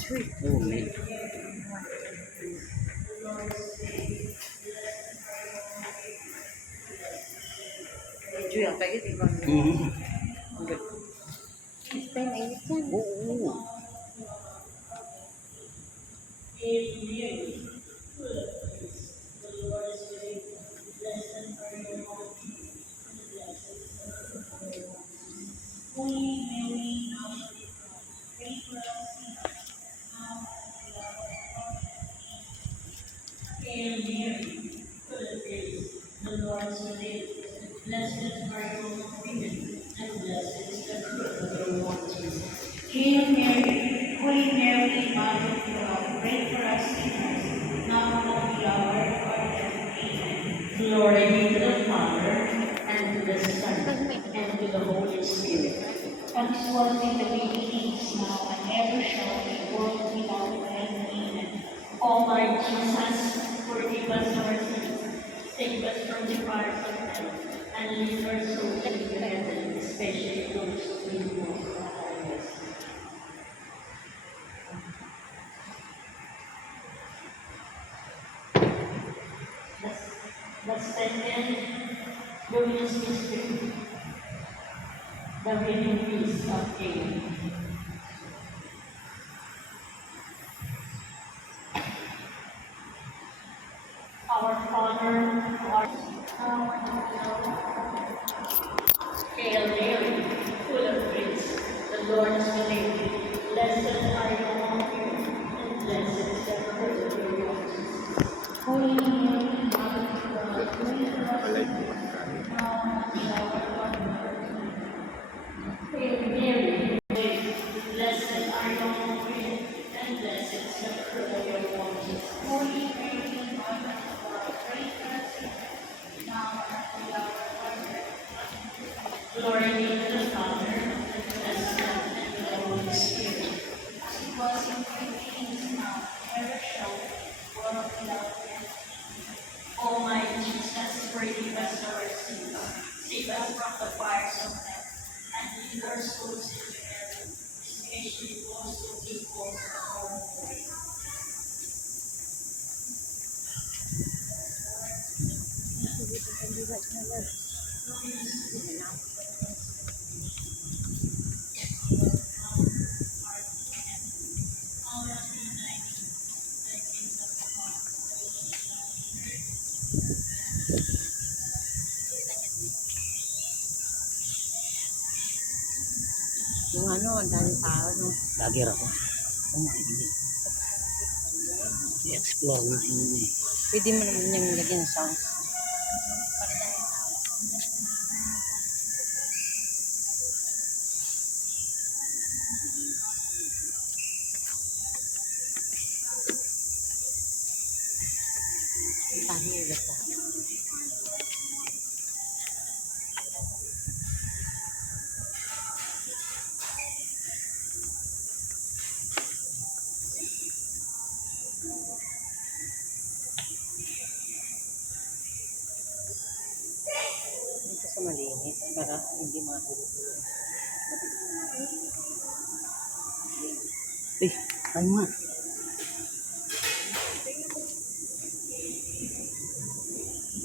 Sweet. Oo, may. Medyo yan. Kaya ito ibang. Stay na init yan. Oo. Hail Mary, Holy Mary, Mother of God, pray for us sinners, now and at the hour of our death. Amen. Glory be to the Father, and to the Son, and to the Holy Spirit, as it was in the beginning, is now, and ever shall be, world without end. Amen. O my Jesus, forgive us our sins, save us from the fires of hell, and lead our souls into heaven, especially those who need most of our mercy. The second luminous mystery, the hidden feast of Cain. Our Father, who art Hail Mary, full of grace, the Lord is with you. Blessed are you among women, and blessed is the fruit of your womb, Jesus. Holy Mary, Mother of God, pray for us sinners, now and at the hour of our death. Hail Mary, blessed are you among women, and blessed is the fruit of your womb, Jesus. Holy Mary, Mother of God, pray for us sinners, now and at the hour of our death. Glory be to the Father, and to the Son, and to the Holy Spirit, as it was in the beginning, is now, and ever shall be, world without end. O my Jesus, forgive us our sins, save us from the fires of hell, and lead our souls into heaven, especially those who need most of our mercy. Yung ano, ang daming tao, no? Lager ako. Oo, hindi. I-explore na yun eh. Pwede mo naman yung lagyan ng sound. Paano ulit ka? Dito sa malinis para hindi mahulog. Eh, ano nga?